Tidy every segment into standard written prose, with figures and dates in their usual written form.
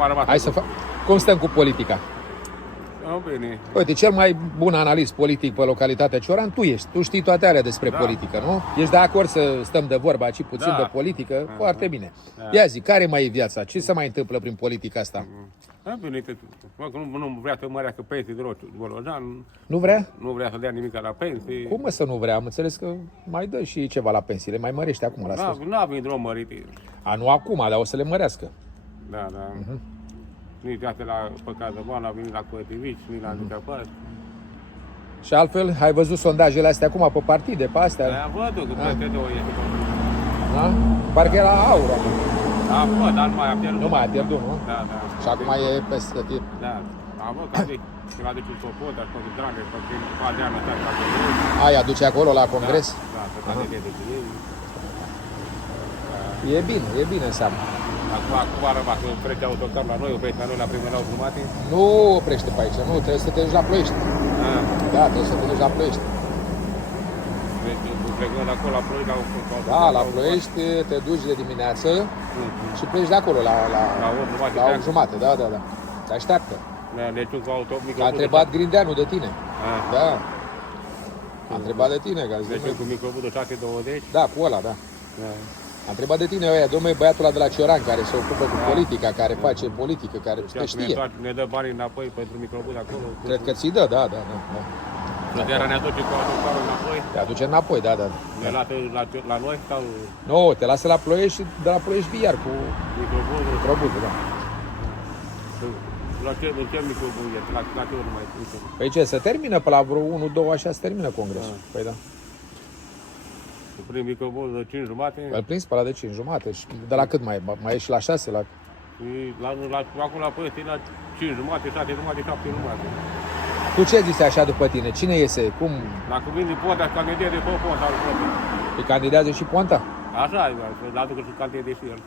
acum a rămas. Hai să cum stăm cu politica? Bine. Uite, cel mai bun analist politic pe localitatea Cioran, tu ești. Tu știi toate alea despre politică, nu? Ești de acord să stăm de vorba aici puțin de politică? Foarte bine. Ia zi, care mai e viața? Ce se mai întâmplă prin politica asta? Bine, nu vrea să mărească pensii de Bolojan. Nu vrea? Nu vrea să dea nimic la pensii. Cum să nu vrea? Am înțeles că mai dă și ceva la pensiile. Mai mărește acum la sfârșit. Nu a venit drum mărit. Nu acum, dar o să le mărească. Da. Nici astea la păcat de bani, a venit la colectivici, nici la handicapat. Și altfel, ai văzut sondajele astea acum pe partide, pe astea? Am văzut că peste două este. Da? Parcă era aur. Dar nu mai a pierdut. Nu mai a pierdut, nu? Da. Și acum e peste timp. Da. Am văzut că l-a duce Sopot, dar pe Dragă, pe Adriana, Ai aduce acolo la congres? Da, să candideze cu ei. E bine înseamnă. Acum a rămas, oprește autocar la noi, oprește la noi la primele 8 jumate. Nu oprește pe aici, nu, trebuie să te duci la Ploiești. Da, trebuie să te duci la Ploiești. Plecând de acolo la Ploiești, Da, la Ploiești te duci de dimineață și pleci de acolo la 8 jumate. Da. Te așteaptă. A întrebat Grindeanu de tine. Da. A întrebat de tine, ca zic. Deci cu microbuzul 620? Da, cu ăla, da. A întrebat de tine ăia, domnule, băiatul ăla de la Cioran, care se ocupă cu politica, care face politică, care te știe. Ne dă banii înapoi pentru microbuz acolo. Cred că ți-i dă, da. Iar ne aduce cu autocarul înapoi? Te aduce înapoi, da. Ne lasă la noi sau? Nu, te lasă la Ploiești și de la Ploiești iar cu microbuzul, da. La ce microbuz e? La ce ori mai duce? Păi ce, se termină pe la vreo 1-2 așa, se termină congresul. Păi da. Prin microbuz de 5 jumate? Îl prins pe ăla de 5 jumate și de la cât mai ieși la 6? Acum la Ploiești la 5 jumate, 6 jumate, 7 jumate. Tu ce zici așa după tine? Cine iese? Cum? Dacă vin din Ponta, candideze pe Ponta. Îi candidează și Ponta? Așa, la aducă și candideze și el.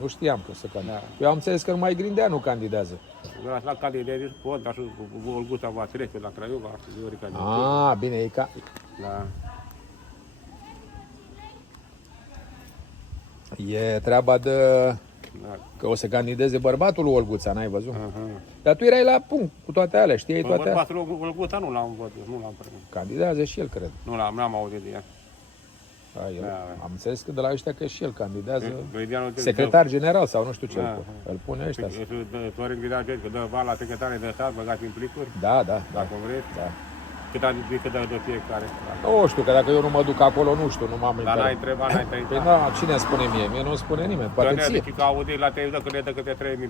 Nu știam că se candidează. Eu am înțeles că numai Grindeanu candidează. La candideze și Ponta și Olguța va trece la Craiova. Bine, e ca... Da. E treaba de... Că o să candideze bărbatul lui Olguța, n-ai văzut? Dar tu erai la punct cu toate alea, știai toate alea? Bărbatul Olguța nu l-am văzut, nu l-am primit. Candidează și el, cred. N-am auzit de ea. Am înțeles că de la ăștia că și el candidează secretar general sau nu știu ce. Îl pune ăștia. Florin Ghideanu că dă bani la secretare de stat, băgați în plicuri. Da. La congres. Cât dă de fiecare. Nu știu, că dacă eu nu mă duc acolo, nu știu, nu m-am Dar n-ai întrebat, n-ai Păi da, cine îmi spune mie? Mie nu spune nimeni, poate ție. Că auzit la televizor că le dă câte 3.000